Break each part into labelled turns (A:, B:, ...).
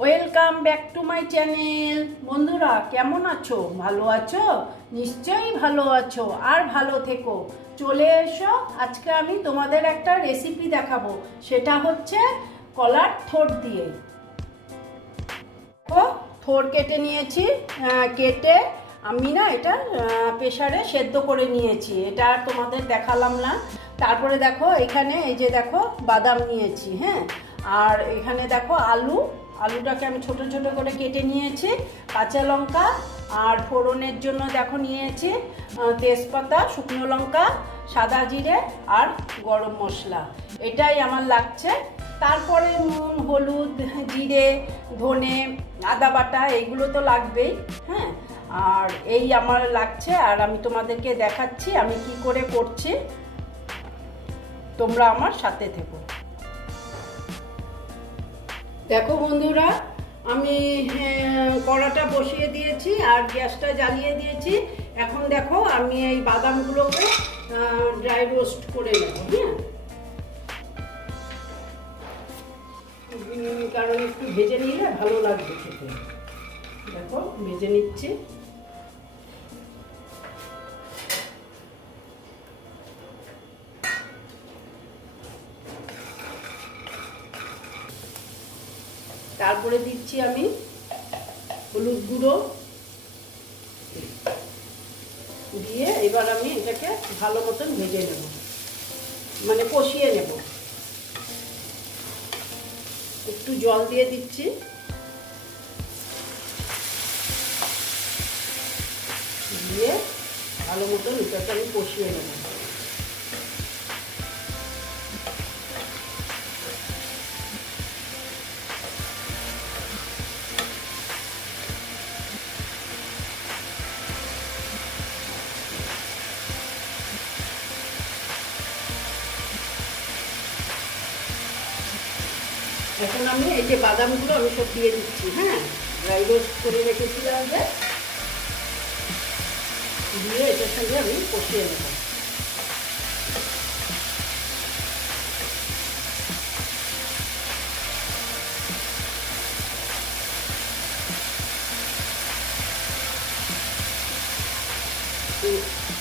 A: Welcome back to my channel বন্ধুরা, কেমন আছো? ভালো আছো? নিশ্চয়ই ভালো আছো। আর ভালো থেকো। চলে এসো, আজকে আমি তোমাদের একটা রেসিপি দেখাবো। সেটা হচ্ছে কলার থোট দিয়ে। ও থোর কেটে নিয়েছি কেটে আমি না এটা প্রেশারে সেদ্ধ করে নিয়েছি। এটা আর তোমাদের দেখালাম না। তারপরে দেখো, এখানে এই যে দেখো, বাদাম নিয়েছি হ্যাঁ? আর এখানে দেখো আলু। আলুটাকে আমি ছোট ছোট করে কেটে নিয়েছি, কাঁচা লঙ্কা আর ফোড়নের জন্য দেখো নিয়েছি তেজপাতা, শুকনো লঙ্কা, সাদা জিরে আর গরম মশলা। এটাই আমার লাগছে। তারপরে নুন, হলুদ, জিরে, ধনে, আদা বাটা, এইগুলো তো লাগবেই হ্যাঁ? আর এই আমার লাগছে। আর আমি তোমাদেরকে দেখাচ্ছি আমি কি করে করছি। তোমরা আমার সাথে থেকো। দেখো বন্ধুরা, আমি কড়াটা বসিয়ে দিয়েছি আর গ্যাসটা জ্বালিয়ে দিয়েছি। এখন দেখো, আমি এই বাদামগুলোকে ড্রাই রোস্ট করে নেব হ্যাঁ? কারণ একটু ভেজে নিলে ভালো লাগবে খেতে। দেখো, ভেজে নিচ্ছি। তারপরে দিচ্ছি আমি হলুদ গুঁড়ো। দিয়ে এবার আমি এটাকে ভালো মতন ভেজে নেব। মানে কষিয়ে নেব। একটু জল দিয়ে দিচ্ছি। দিয়ে ভালো মতন এটাকে আমি কষিয়ে নেব। এখন আমি এই যে বাদামগুলো আমি সব দিয়ে দিচ্ছি হ্যাঁ? ড্রাই রোস্ট করে রেখেছিলাম যে, দিয়ে এটার সঙ্গে আমি কষিয়ে নেব।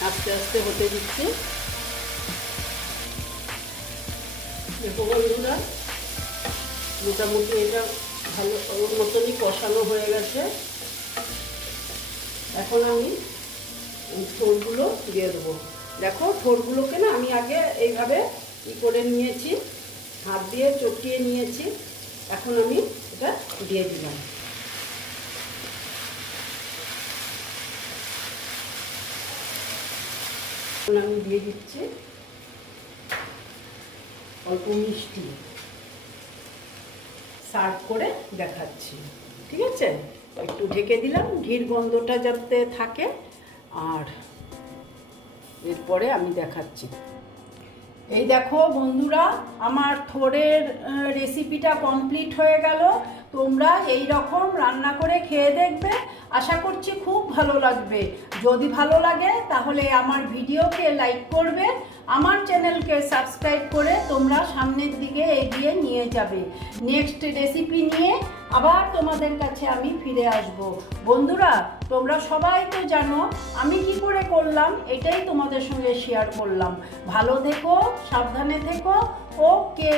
A: আস্তে আস্তে হতে দিচ্ছি। দেখো বন্ধুরা মোটামুটি এটা ভালো, ওর মতনই কষানো হয়ে গেছে। এখন আমি এই ঠোরগুলো দিয়ে দেবো। দেখো ঠোরগুলোকে না আমি আগে এইভাবে ই করে নিয়েছি, হাত দিয়ে চটিয়ে নিয়েছি। এখন আমি এটা দিয়ে দিলাম। আমি দিয়ে দিচ্ছি অল্প মিষ্টি। সার্ভ করে দেখাচ্ছি। ঠিক আছে? একটু ঢেকে দিলাম, ঘির গন্ধটা যাতে থাকে। আর এরপরে আমি দেখাচ্ছি। এই দেখো বন্ধুরা, আমার থোড়ের রেসিপিটা কমপ্লিট হয়ে গেল। তোমরা এই রকম রান্না করে খেয়ে দেখবে। আশা করছি খুব ভালো লাগবে। যদি ভালো লাগে, তাহলে আমার ভিডিওকে লাইক করবে। আমার চ্যানেলকে সাবস্ক্রাইব করে তোমরা সামনের দিকে এগিয়ে নিয়ে যাবে। নেক্সট রেসিপি নিয়ে আবার তোমাদের কাছে আমি ফিরে আসব। বন্ধুরা, তোমরা সবাই তো জানো আমি কি করে করলাম, এটাই তোমাদের সঙ্গে শেয়ার করলাম। ভালো থেকো, সাবধানে থেকো, ওকে।